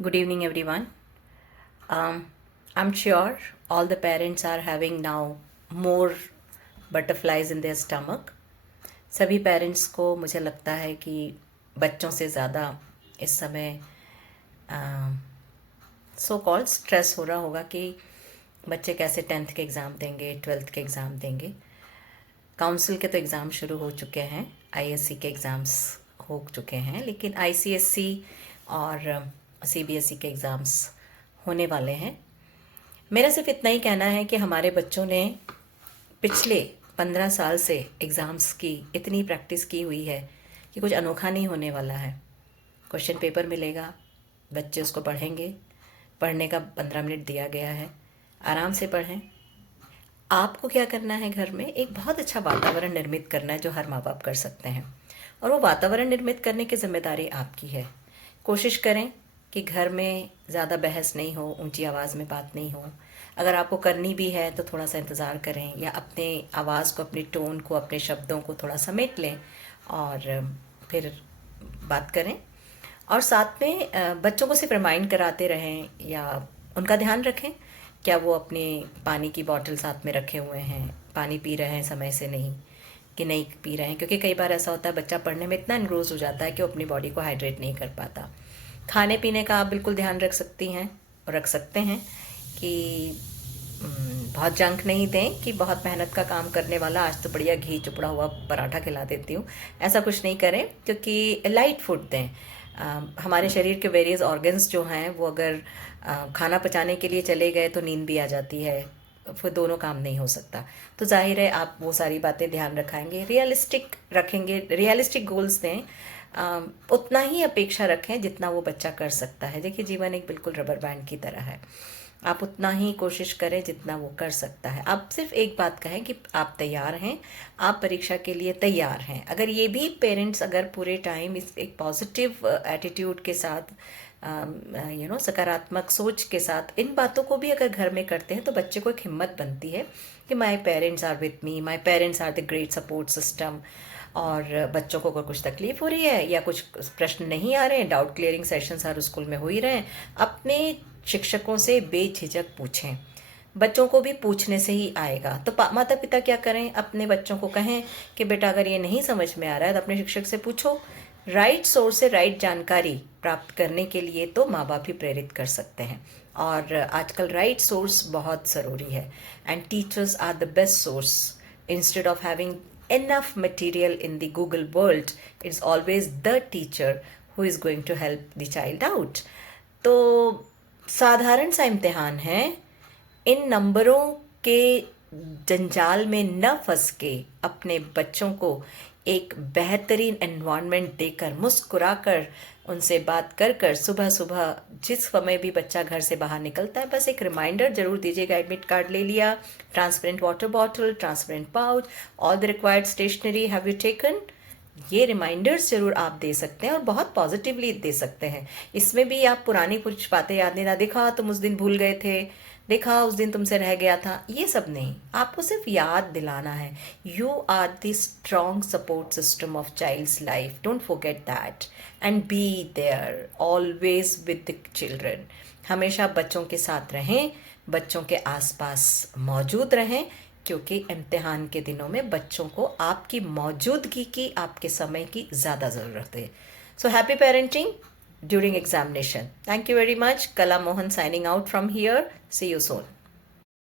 Good evening, everyone. I'm sure all the parents are having now more butterflies in their stomach. सभी parents को मुझे लगता है कि बच्चों से ज़्यादा इस समय सो कॉल्ड स्ट्रेस हो रहा होगा कि बच्चे कैसे 10th के एग्ज़ाम देंगे, 12th के एग्ज़ाम देंगे। काउंसिल के तो एग्ज़ाम शुरू हो चुके हैं, आईएससी के एग्ज़ाम्स हो चुके हैं, लेकिन आईसीएससी और सीबीएसई के एग्ज़ाम्स होने वाले हैं। मेरा सिर्फ इतना ही कहना है कि हमारे बच्चों ने पिछले 15 साल से एग्ज़ाम्स की इतनी प्रैक्टिस की हुई है कि कुछ अनोखा नहीं होने वाला है। क्वेश्चन पेपर मिलेगा, बच्चे उसको पढ़ेंगे, पढ़ने का 15 मिनट दिया गया है, आराम से पढ़ें। आपको क्या करना है, घर में एक बहुत अच्छा वातावरण निर्मित करना है जो हर माँ बाप कर सकते हैं, और वो वातावरण निर्मित करने की जिम्मेदारी आपकी है। कोशिश करें कि घर में ज़्यादा बहस नहीं हो, ऊंची आवाज़ में बात नहीं हो। अगर आपको करनी भी है तो थोड़ा सा इंतज़ार करें, या अपने आवाज़ को, अपनी टोन को, अपने शब्दों को थोड़ा समेट लें और फिर बात करें। और साथ में बच्चों को सिर्फ रिमाइंड कराते रहें या उनका ध्यान रखें, क्या वो अपने पानी की बॉटल साथ में रखे हुए हैं, पानी पी रहे हैं समय से नहीं कि नहीं पी रहे हैं। क्योंकि कई बार ऐसा होता है बच्चा पढ़ने में इतना एनग्रोस हो जाता है कि वो अपनी बॉडी को हाइड्रेट नहीं कर पाता। खाने पीने का आप बिल्कुल ध्यान रख सकती हैं और रख सकते हैं कि बहुत जंक नहीं दें कि बहुत मेहनत का काम करने वाला आज तो बढ़िया घी चुपड़ा हुआ पराठा खिला देती हूँ, ऐसा कुछ नहीं करें। क्योंकि लाइट फूड दें। हमारे शरीर के वेरियस ऑर्गन्स जो हैं वो अगर खाना पचाने के लिए चले गए तो नींद भी आ जाती है, फिर दोनों काम नहीं हो सकता। तो जाहिर है आप वो सारी बातें ध्यान रखाएंगे, रियलिस्टिक रखेंगे, रियलिस्टिक गोल्स दें। उतना ही अपेक्षा रखें जितना वो बच्चा कर सकता है। देखिए, जीवन एक बिल्कुल रबर बैंड की तरह है, आप उतना ही कोशिश करें जितना वो कर सकता है। आप सिर्फ एक बात कहें कि आप तैयार हैं, आप परीक्षा के लिए तैयार हैं। अगर ये भी पेरेंट्स अगर पूरे टाइम इस एक पॉजिटिव एटीट्यूड के साथ, सकारात्मक सोच के साथ इन बातों को भी अगर घर में करते हैं तो बच्चे को एक हिम्मत बनती है कि my parents are with me, my parents are the great support system. और बच्चों को अगर कुछ तकलीफ हो रही है या कुछ प्रश्न नहीं आ रहे हैं, डाउट क्लियरिंग सेशंस हर स्कूल में हो ही रहे हैं, अपने शिक्षकों से बेझिझक पूछें। बच्चों को भी पूछने से ही आएगा। तो माता पिता क्या करें, अपने बच्चों को कहें कि बेटा अगर ये नहीं समझ में आ रहा है तो अपने शिक्षक से पूछो। राइट सोर्स से राइट जानकारी प्राप्त करने के लिए तो माँ बाप ही प्रेरित कर सकते हैं, और आजकल राइट सोर्स बहुत ज़रूरी है। And teachers are the best source. Instead of having enough material in the Google world, it's always the teacher who is going to help the child out. तो साधारण सा इम्तिहान है, इन नंबरों के जंजाल में न फंस के अपने बच्चों को एक बेहतरीन एनवायरनमेंट देकर, मुस्कुराकर उनसे बात कर कर, सुबह सुबह जिस समय भी बच्चा घर से बाहर निकलता है बस एक रिमाइंडर जरूर दीजिएगा। एडमिट कार्ड ले लिया, transparent water bottle, transparent pouch, all the required stationery have you taken. ये रिमाइंडर्स जरूर आप दे सकते हैं और बहुत पॉजिटिवली दे सकते हैं। इसमें भी आप पुरानी कुछ बातें याद नहीं, ना देखा तुम उस दिन भूल गए थे, देखा उस दिन तुमसे रह गया था, ये सब नहीं। आपको सिर्फ याद दिलाना है, you are the strong support system of child's life, don't forget that, and be there always with the children. हमेशा बच्चों के साथ रहें, बच्चों के आसपास मौजूद रहें, क्योंकि इम्तिहान के दिनों में बच्चों को आपकी मौजूदगी की, आपके समय की ज़्यादा ज़रूरत है। So happy parenting during examination. Thank you very much. Kala Mohan signing out from here. See you soon.